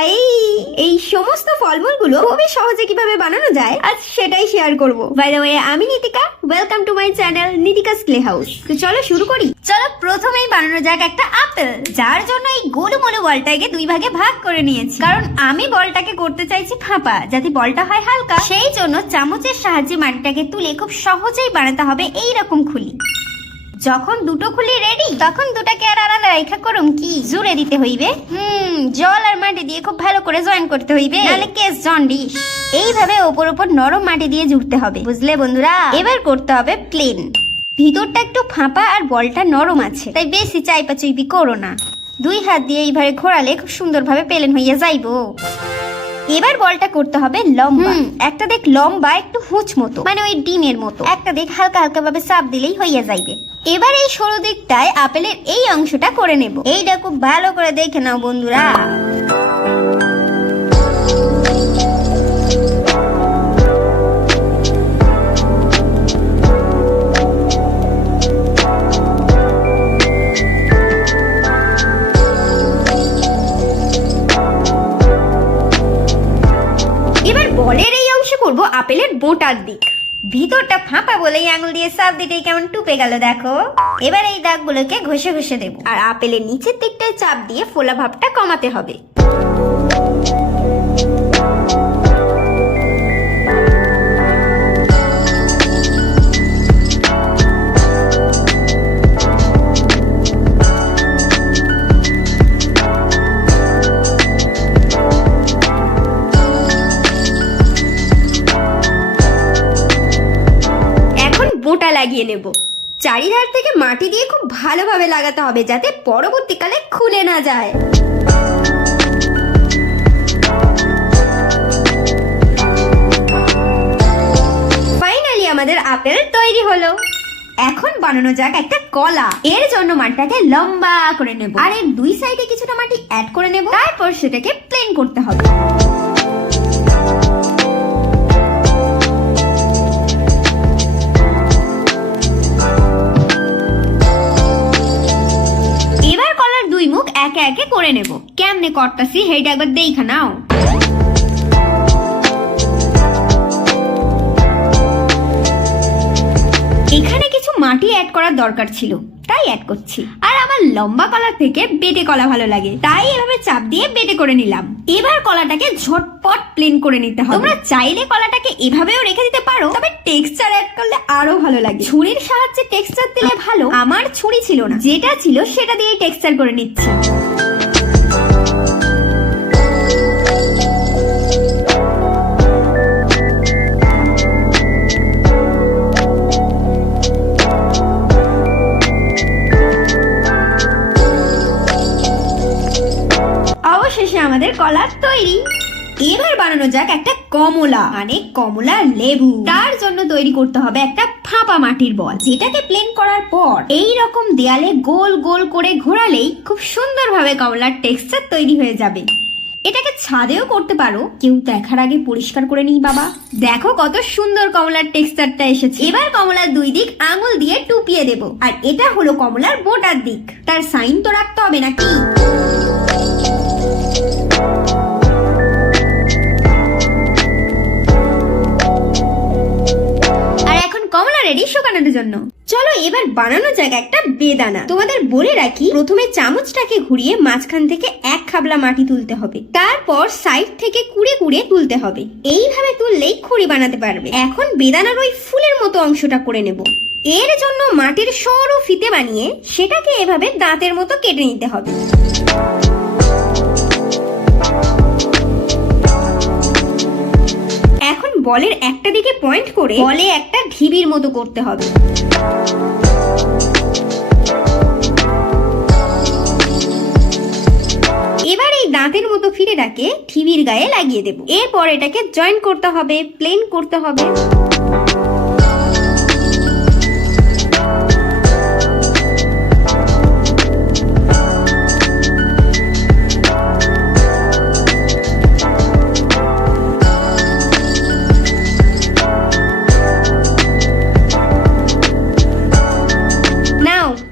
ভাই, এই সমস্ত ফলমূলগুলো খুবই সহজে কিভাবে বানানো যায় আজ সেটাই শেয়ার করব। বাই দ্য ওয়ে, আমি Nitika, welcome to my channel Nitika's play house. তো চলো শুরু করি। চলো প্রথমেই বানানো যাক একটা আপেল, যার জন্য এই গোলুমোলু বলটাকে দুই ভাগে ভাগ করে নিয়েছি, কারণ আমি বলটাকে করতে চাইছি ফাঁপা, যাতে বলটা হয় হালকা। সেই জন্য চামচের সাহায্যে মাটিটাকে তুলে খুব সহজেই বানাতে হবে এইরকম খুলি। যখন দুটো খুলি রেডি, তখন দুটাকে আর আলাদা রেখা করুম কি জুড়ে দিতে হইবে। জল আর মাটি দিয়ে খুব ভালো করে জয়েন করতে হইবে, নাহলে কেস জন্ডিস। এইভাবে ওপর ওপর নরম মাটি দিয়ে জুড়তে হবে, বুঝলে বন্ধুরা? এবার করতে হবে প্লেন। ভিতরটা একটু ফাঁপা আর বলটা নরম আছে, তাই বেশি চাইপা চুইপি করো না। দুই হাত দিয়ে এইভাবে ঘোরালে খুব সুন্দরভাবে প্লেন হইয়া যাইবো। এবার বলটা করতে হবে লম্বা। একটা দেখ লম্বা একটু হুঁচ মতো, মানে ওই ডিমের মতো। একটা দেখ হালকা হালকা ভাবে চাপ দিলেই হইয়া যাইবে। এবার এই সরু দিকটায় আপেলের এই অংশটা করে নেব। এইটা খুব ভালো করে দেখে নাও বন্ধুরা। বলের এই অংশে করবো আপেলের বোটার দিক। ভিতরটা ফাঁপা বলেই আঙুল দিয়ে চাপ দিতেই কেমন টুপে গেল দেখো। এবার এই দাগগুলোকে ঘষে ঘষে দেব, আর আপেলের নিচের দিকটায় চাপ দিয়ে ফোলা ভাবটা কমাতে হবে। বোটা লাগিয়ে নেব। চারিধার থেকে মাটি দিয়ে খুব ভালোভাবে লাগাতে হবে, যাতে পরবর্তীকালে খুলে না যায়। ফাইনালি আমাদের আপেল তৈরি হলো। এখন বানানো যাক একটা কলা। এর জন্য মাটিটাকে লম্বা করে নেব, আর এর দুই সাইডে কিছুটা মাটি অ্যাড করে নেব। তারপর সেটাকে প্লেন করতে হবে। একে একে করে নেব। কেমনে করতাছি সেইটা একবার দেখা নাও। এখানে কিছু মাটি অ্যাড করার দরকার ছিল, তাই অ্যাড করছি। আর আমার লম্বা কলা থেকে বেটে কলা ভালো লাগে, তাই এভাবে চাপ দিয়ে বেটে করে নিলাম। এবার কলাটাকে ঝটপট প্লেন করে নিতে হবে। তোমরা চাইলে কলাটাকে এভাবেও রেখে দিতে পারো, তবে টেক্সচার অ্যাড করলে আরো ভালো লাগে। ছুরির সাহায্যে টেক্সচার দিলে ভালো। আমার ছুরি ছিল না, যেটা ছিল সেটা দিয়েই টেক্সচার করে নিচ্ছি। অবশেষে আমাদের কলা তৈরি। এবার বানানো যাক একটা কমলা, মানে কমলা লেবু। তার জন্য তৈরি করতে হবে একটা ফাঁপা মাটির বল, যেটাকে প্লেন করার পর এই রকম দেয়ালে গোল গোল করে ঘোরালেই খুব সুন্দরভাবে কমলার টেক্সচার তৈরি হয়ে যাবে। এটাকে ছাদেও করতে পারো, কেউ দেখার আগে পরিষ্কার করে নিই বাবা। দেখো কত সুন্দর কমলার টেক্সচারটা এসেছে। এবার কমলার দুই দিক আঙুল দিয়ে টুপিয়ে দেব, আর এটা হলো কমলার বোটার দিক। তার সাইন তো রাখতে হবে নাকি। কমলা রেডি শুকানোর জন্য। চলো এবার বানানো যাক একটা বেদানা। তোমাদের বলে রাখি, প্রথমে চামচটাকে ঘুরিয়ে মাঝখান থেকে এক খাবলা মাটি তুলতে হবে, তারপর সাইড থেকে কুড়ে কুড়ে তুলতে হবে। এইভাবে তুললেই খুঁড়ি বানাতে পারবে। এখন বেদানার ওই ফুলের মতো অংশটা করে নেব। এর জন্য মাটির সরু ফিতে বানিয়ে সেটাকে এভাবে দাঁতের মতো কেটে নিতে হবে। এখন বলের একটা দিকে পয়েন্ট করে বলে একটা ঢিবির মতো করতে হবে। এবার এই দাঁতের মতো ফিরেটাকে ঢিবির গায়ে লাগিয়ে দেব। এরপর এটাকে জয়েন করতে হবে, প্লেন করতে হবে।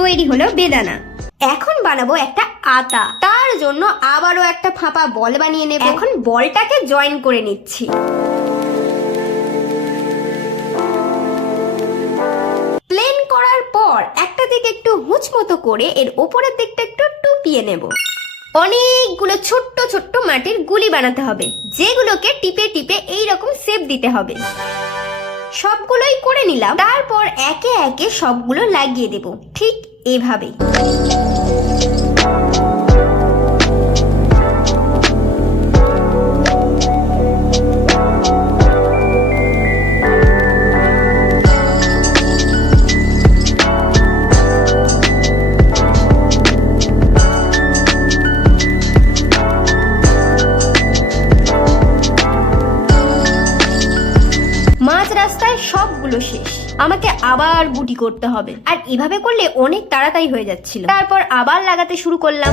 তৈরি হলো বেদানা। এখন বানাবো একটা আতা। তার জন্য আবারও একটা ফাঁপা বল বানিয়ে নেব। এখন বলটাকে জয়েন করে নিচ্ছি। প্লেন করার পর একটা দিকে একটু হুঁচ মতো করে এর ওপরের দিকটা একটু টুপিয়ে নেব। অনেকগুলো ছোট্ট ছোট্ট মাটির গুলি বানাতে হবে, যেগুলোকে টিপে টিপে এইরকম শেপ দিতে হবে। সবগুলোই করে নিলাম। তারপর একে একে সবগুলো লাগিয়ে দেব ঠিক এভাবে। সবগুলো শেষ, আমাকে আবার গুটি করতে হবে। আর এভাবে করলে অনেক তাড়াতাড়ি হয়ে যাচ্ছিল। তারপর আবার লাগাতে শুরু করলাম।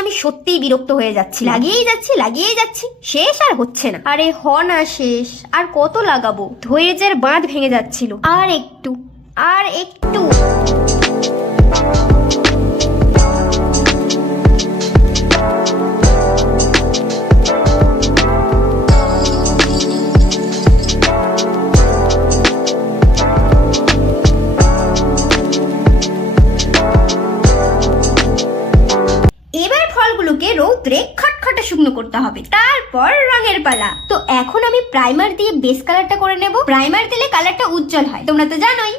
আমি সত্যিই বিরক্ত হয়ে যাচ্ছি, লাগিয়েই যাচ্ছি, শেষ আর হচ্ছে না। আরে হ না শেষ, আর কত লাগাবো? ধৈর্যের বাঁধ ভেঙে যাচ্ছিল। আর একটু। রৌদ্রে খটখটে শুকনো করতে হবে। তারপর রঙের পালা। তো এখন আমি প্রাইমার দিয়ে বেস কালারটা করে নেব। প্রাইমার দিলে কালারটা উজ্জ্বল হয়, তোমরা তো জানোই।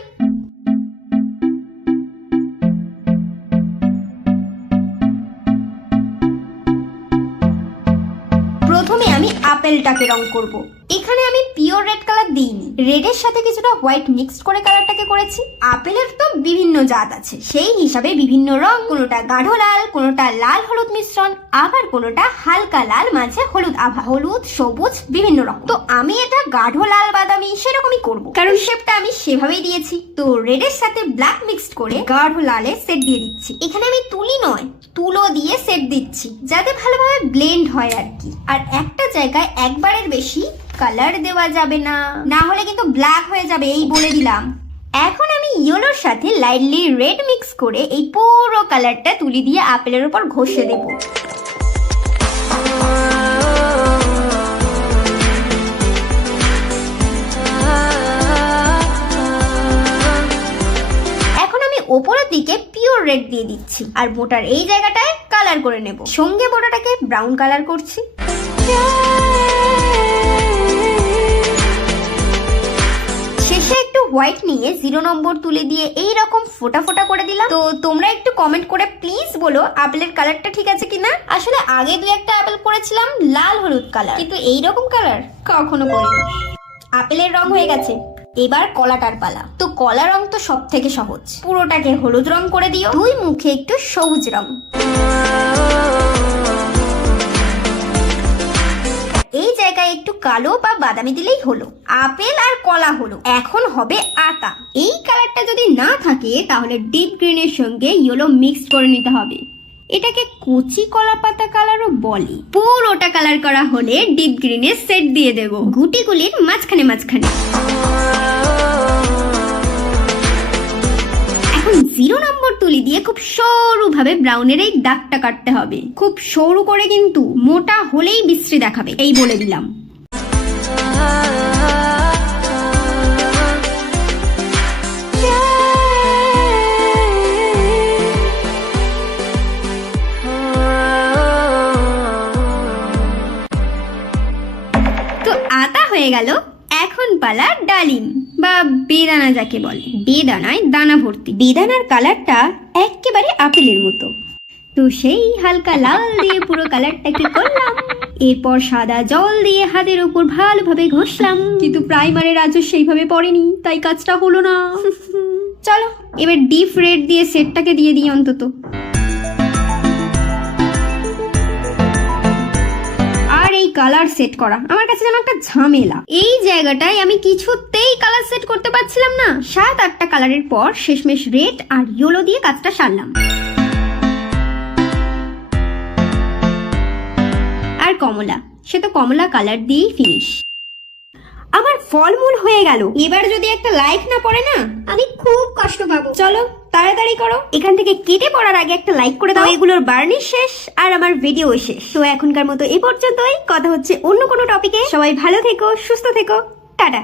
প্রথমে আমি আপেলটাকে রং করব। এখানে আমি পিওর রেড কালার দিইনি, রেডের সাথে কিছুটা হোয়াইট মিক্সড করে কালারটাকে করেছি। আপেলের তো বিভিন্ন জাত আছে, সেই হিসাবে বিভিন্ন রং, কোনোটা গাঢ় লাল, কোনোটা লাল হলুদ মিশ্রণ, আবার কোনোটা হালকা লাল মাঝে হলুদ আভা, হলুদ সবুজ বিভিন্ন রং। তো আমি এটা গাঢ় লাল বাদামি সেরকমই করব, কারণ শেপটা আমি সেভাবেই দিয়েছি। তো রেডের সাথে ব্ল্যাক মিক্সড করে গাঢ় লালের সেট দিয়ে দিচ্ছি। এখানে আমি তুলি নয়, তুলো দিয়ে সেট দিচ্ছি, যাতে ভালোভাবে ব্লেন্ড হয় আর কি। আর একটা জায়গায় একবারের বেশি কালার দেওয়া যাবে না, না হলে কিন্তু ব্ল্যাক হয়ে যাবে, এই বলে দিলাম। এখন আমি ইয়েলোর সাথে লাইটলি রেড মিক্স করে এই পুরো কালারটা তুলি দিয়ে আপেলের উপর ঘষে দেব। এখন আমি ওপরের দিকে পিওর রেড দিয়ে দিচ্ছি, আর বোটার এই জায়গাটায় কালার করে নেব। সঙ্গে বোটাটাকে ব্রাউন কালার করছি। শেষে একটু হোয়াইট নিয়ে 0 নম্বর তুলে দিয়ে এই রকম ফোটা ফোটা করে দিলাম। তো তোমরা একটু কমেন্ট করে প্লিজ বলো আপেলের কালারটা ঠিক আছে কিনা। আসলে আগে 2-1টা আপেল করেছিলাম লাল হলুদ কালার, কিন্তু এইরকম কালার কখনো করিনি। আপেলের রং হয়ে গেছে, এবার কলাটার পালা। তো কলা রং তো সব থেকে সহজ, পুরোটাকে হলুদ রং করে দিও, দুই মুখে একটু সবুজ রং। এই জায়গায় একটু কালো বা বাদামি দিলেই হলো। আপেল আর কলা হলো, এখন হবে আতা। এই কালারটা যদি না থাকে তাহলে ডিপ গ্রিনের সঙ্গে ইয়েলো মিক্স করে নিতে হবে। এটাকে কচি কলা পাতা কালারও বলে। পুরোটা কালার করা হলে ডিপ গ্রিনের সেট দিয়ে দেব গুটিগুলির মাঝখানে। এখন 0 নম্বর তুলি দিয়ে খুব সরু ভাবে ব্রাউনের এই দাগটা কাটতে হবে। খুব সরু করে, কিন্তু মোটা হলেই বিশ্রী দেখাবে, এই বলে দিলাম। তো আতা হয়ে গেল। এখন পালা ডালিম বা বেদানা, যাকে বলে। বেদানায় দানা ভর্তি। বেদানার কালারটা একেবারে আপেলের মতো। তো সেই হালকা লাল দিয়ে পুরো কালারটাকে করলাম। এরপর সাদা জল দিয়ে হাতের উপর ভালোভাবে ঘষলাম, কিন্তু প্রাইমারের আজও সেইভাবে পড়েনি, তাই কাজটা হলো না। চলো এবার ডিপ রেড দিয়ে সেটটাকে দিয়ে দিই অন্তত। কালার সেট করা আমার কাছে যেন একটা ঝামেলা। এই জায়গাটায় আমি কিছুতেই কালার সেট করতে পারছিলাম না। 7-8টা কালারের পর শেষমেশ রেড আর ইয়েলো দিয়ে কাজটা সারলাম। আর কমলা, সে তো কমলা কালার দিয়েই ফিনিশ। আমার ফলমূল হয়ে গেল। এবার যদি একটা লাইক না পড়ে না, আমি খুব কষ্ট পাবো। চলো তাড়াতাড়ি করো, এখান থেকে কেটে পড়ার আগে একটা লাইক করে দাও। এগুলোর বার্নিশ শেষ আর আমার ভিডিও শেষ। তো এখনকার মতো এই পর্যন্তই, কথা হচ্ছে অন্য কোনো টপিকে। সবাই ভালো থেকো, সুস্থ থেকো, টাটা।